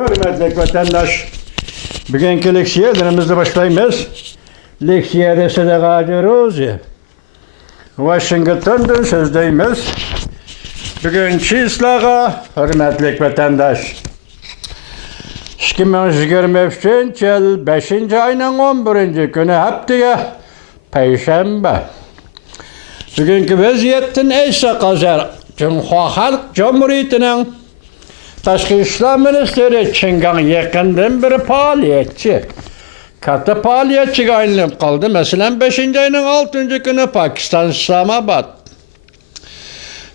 Hürmetli vatandaş, bugünkü leksiyelerimizi başlayımız. Leksiyede Sedeka Rozi. Washington'dan sözdeyimiz. Bugünkü islaha, hürmetli vatandaş. 2023 yıl 5. ayının 11. günü haftaya Perşembe. Bugünkü vaziyetin esa qazer Cumhuriyet Halk Cumhuriyeti'nin Tashqi ishlar ministri Chingan yaqindan beri faoliyatchi. Katta faoliyatchiga aylanib qoldi. Masalan, 5 oyning 6 kuni Pokiston Islamabad.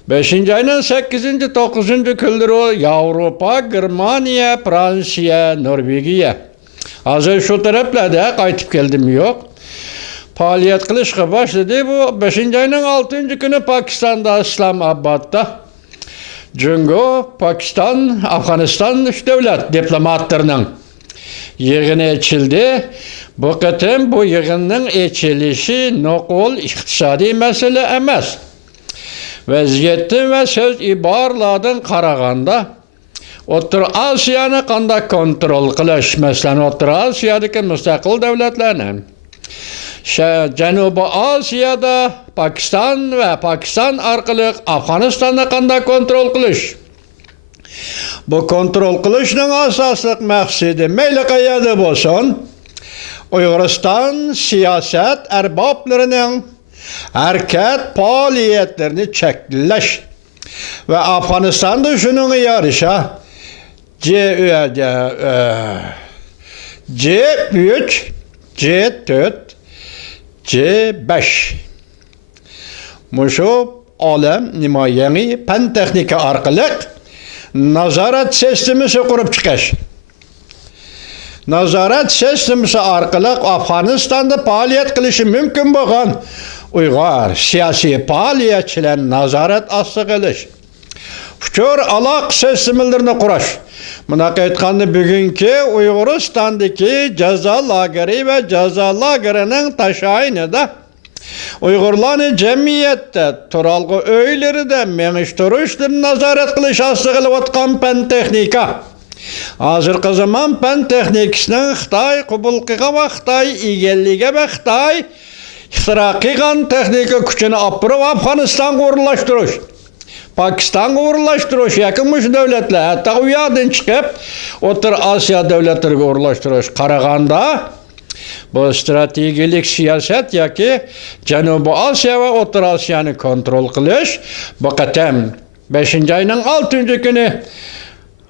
5 oyning 8 9 kunlari Yevropa, Germaniya, Fransiya, Norvegiya. Hozir shu taraflarda qaytib keldim yo'q. Faoliyat qilishga boshladi. Bu 5 oyning 6 kuni Pokistonda Islamabadda Cungo, Pakistan, Afganistan üç devlet diplomatlarının yığını açıldı. Bu kıtım bu yığının açılışı nokul iktisadi mesele emas. Vaziyetin ve söz ibarlardan qaraganda Otur Asiyani qanday kontrol qilish, masalan, Otur Asiyadagi mustaqil davlatlarni Janubiy Osiyada Pokiston va Pokiston orqali Afg'onistonni qanday kontrol qilish? Bu kontrol qilishning asosli maqsadi mayli qayerda bo'lsin, Uyg'uriston siyosat arboblarining harakat faoliyatlarini cheklash va Afg'onistonda shuning yarasha C C3 C4 C5 Mushu olam nima yangi fan texnika orqali nazorat sistemasi qurib chiqish. Nazorat sistemasi orqali Afg'onistonda faoliyat qilishi mumkin bo'lgan Uyg'ur siyosiy faoliyatchilarni nazorat ostiga qilish. Uchur aloq sistemalarini qurish. Bunaqa aytganda bugungi Uyg'uristondagi jazo lageri va jazo lagerining tashayinida Uyg'urlarni jamiyatda turalg'i uylarida mengishtirishni nazorat qilish ostiga qilayotgan fan texnika. Hozirgi zamon fan texnikasining Xitoy qabul qilgan va Xitoy egalligiga va Xitoy ixtiro qilgan texnika kuchini olib borib Afg'onistonga o'rinlashtirish. Pakistonga o'rinlashtirish yoki mush davlatlar, hatto u yoqdan chiqib, O'rta Osiyo davlatlariga o'rinlashtirish qaraganda bu strategik siyosat yoki Janubiy Osiyo va O'rta Osiyoni kontrol qilish bu qatam 5-oyning 6-kuni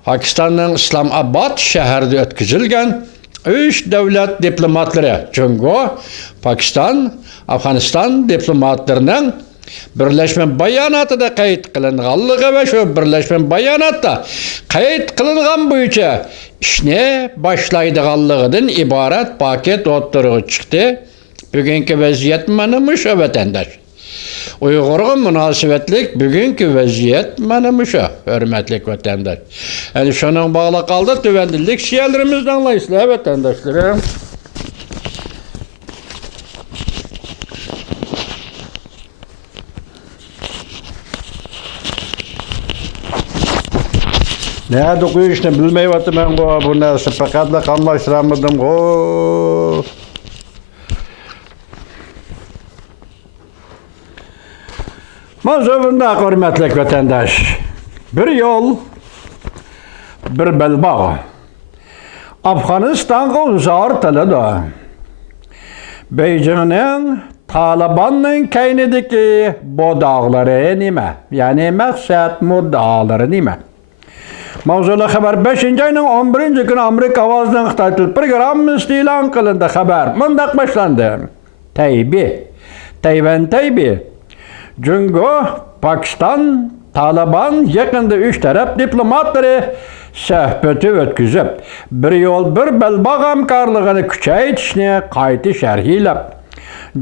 Pokistonning Islomobod shahrida o'tkazilgan 3 davlat diplomatlari Jungo, Pokiston, Afg'oniston diplomatlarining birlashma bayonotida qayd qilinganligi va shu birlashma bayonotda qayd qilingan bo'yicha ishni boshlaydiganligidan iborat paket o'ttirg'i chiqdi. Bugungi vaziyat mana shu vatandosh. Uyg'urga munosabatlik bugungi vaziyat mana shu hurmatli vatandosh. Yani shuning bog'liq holda tuvanda leksiyalarimizni anglaysizlar vatandoshlarim. Nerede qo'yishni bilmayapman bu bu narsa faqatla qamlashtiramadim go. Mana bunda hurmatli vatandosh. Bir yo'l, bir belbog'. Afg'onistonga uzor tilida. Beyjingning Talibanning kaynidagi bodog'lari nima? Ya'ni maqsad muddalari nima? Mavzuli xabar 5-oyning 11-kuni Amerika ovozining Xitoy til programmasi e'lon qilindi. Xabar mundaq boshlandi. Taybi, Tayvan Taybi, Jungo, Pokiston, Taliban yaqinda 3 taraf diplomatlari suhbati o'tkazib, bir yo'l bir belbog' hamkorligini kuchaytirishni qayta sharhlab,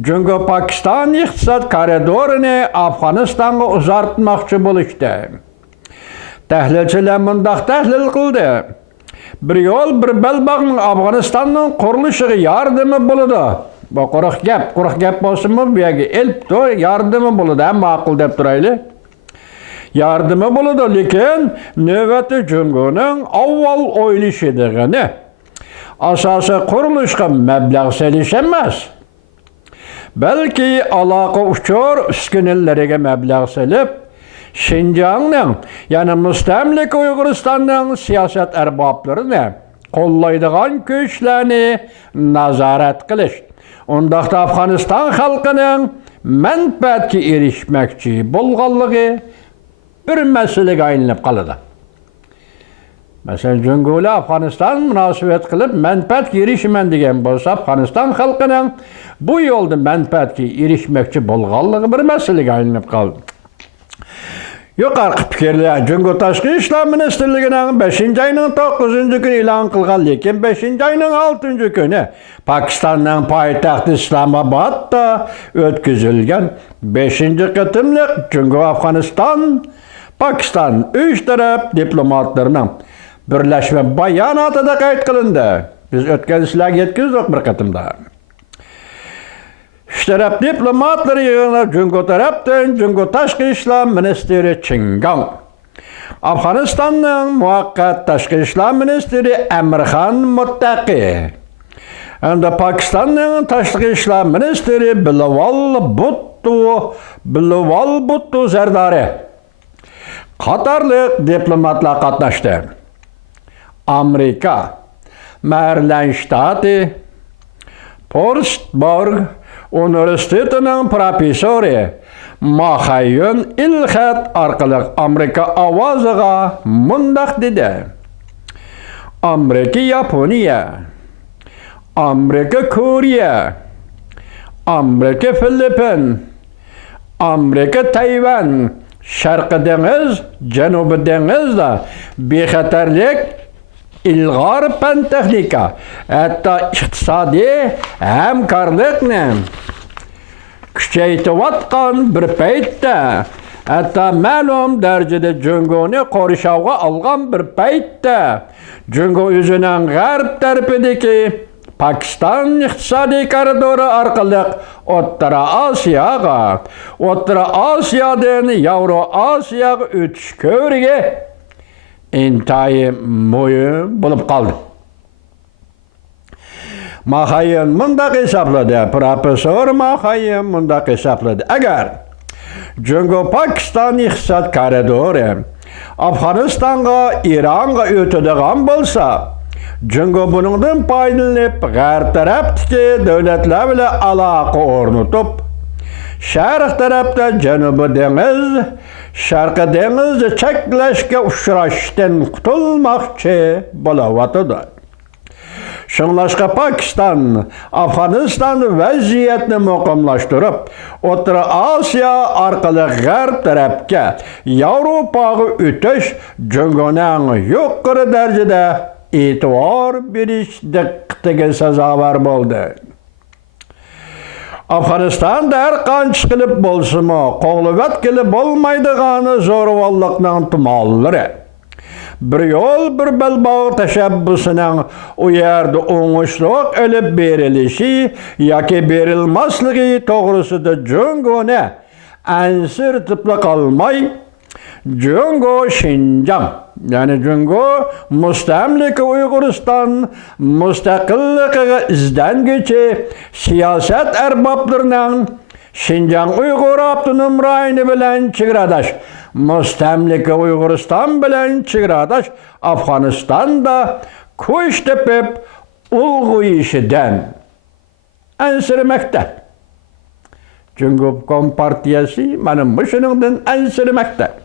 Jungo Pokiston iqtisod koridorini Afg'onistonga uzartmoqchi bo'lishdi. Təhlilçilər mündaq təhlil qıldı. Bir yol, bir bəl baxın, Afğanistanın quruluşu yardımı buludu. Bu quruq gəp, quruq gəp olsunmu? Bu yəki elb to yardımı buludu, həm maqul deyib duraylı. Yardımı buludu, lakin növbəti cümqünün avval oylayışı deyəni. Asası quruluşqa məbləğ selişəməz. Bəlki alaqa uçur üskünəllərə məbləğ selib, Şinjan'ın yani müstemlik Uyguristan'ın siyaset erbaplarını kollaydıgan güçlerini nazaret kılış. Ondaqda Afganistan halkının menfaatki erişmekçi bolğanlığı bir mesele ayınlıp kalıdı. Mesela Cüngülü Afganistan münasebet kılıp menfaat erişimen degen bolsa Afganistan halkının bu yolda menfaatki erişmekçi bolğanlığı bir mesele ayınlıp kaldı. Yuqorqi fikrlar Jungo Tashqi ishlar ministerligining 5-oyning 9-kuni e'lon qilgan, lekin 5-oyning 6-kuni Pokistonning poytaxti Islomobodda o'tkazilgan 5-qatimliq Jungo Afg'oniston Pokiston uch taraf diplomatlarining birlashma bayonotida qayd qilindi. Biz o'tkazishlarga yetkazdik bir qatimda. Taraf diplomatları yığına Cungo Taşkı İşler Ministeri Çingan. Afganistan'ın muhakkak Taşkı İşler Ministeri Emirhan Muttaki. Hem de Pakistan'ın Taşkı İşler Ministeri Bilawal Bhutto, Bilawal Bhutto Zerdari. Katarlık diplomatlar katlaştı. Amerika, Maryland ştatı, Portsburg Üniversitetinin profesörü. Mahayyun İlhat arkalık Amerika avazıga mundaq dedi. Amerika Yaponiya, Amerika Koriya, Amerika Filipin, Amerika Tayvan, Şarkı Deniz, Cenubi Deniz'de bexatarlik ilgar texnika, hatta iqtisadi hamkorlikni kuchaytirayotgan bir paytda hatto ma'lum darajada jungoni qo'rishovga olgan bir paytda jungo o'zining g'arb tarafidagi Pakistan iqtisodiy koridori orqali O'rta Osiyoga, O'rta Osiyodan Yevro Osiyoga o'tish ko'riga intayin muhim bo'lib qoldi. Mahayin mundaq hisobladi, professor Mahayin mundaq hisobladi. Agar Jungo Pakiston iqtisod koridori Afg'onistonga, Ironga o'tadigan bo'lsa, Jungo buningdan foydalanib g'arb tarafdagi davlatlar bilan aloqa o'rnatib, sharq tarafda Janubiy Şarkı denizde çekleşke uçraşten kurtulmakçı bulavatıdır. Şunlaşka Pakistan, Afganistan vəziyyətini möqamlaşdırıb, Otra Asiya arqalı qərb tərəbkə Avropağı ötüş cüngünən yuqqırı dərcədə etibar bir iş diqqətigə səzavar boldu. Afganistonda har qancha qilib bo'lsa-mu, qo'g'livat kelib bo'lmaydigani zo'ravonlikning tumonlari. bir yol bir belbağ teşebbüsünün o yerde oңuşluq ölüp berilişi yoki berilmasligi to'g'risida Jungo ne ansir tıpla kalmay Jungo Şinjan yani Jungo mustamlik Uyg'uriston mustaqilligiga izdan geçi siyaset erbaplarının Şinjan Uyg'ur Abdunum rayoni bilan chegaradash mustamlika Uyg'uriston bilan chegaradash Afg'onistonda ko'sh tepib ulg'uyishidan ansirmoqda. Jungo Kompartiyasi mana shuningdan ansirmoqda.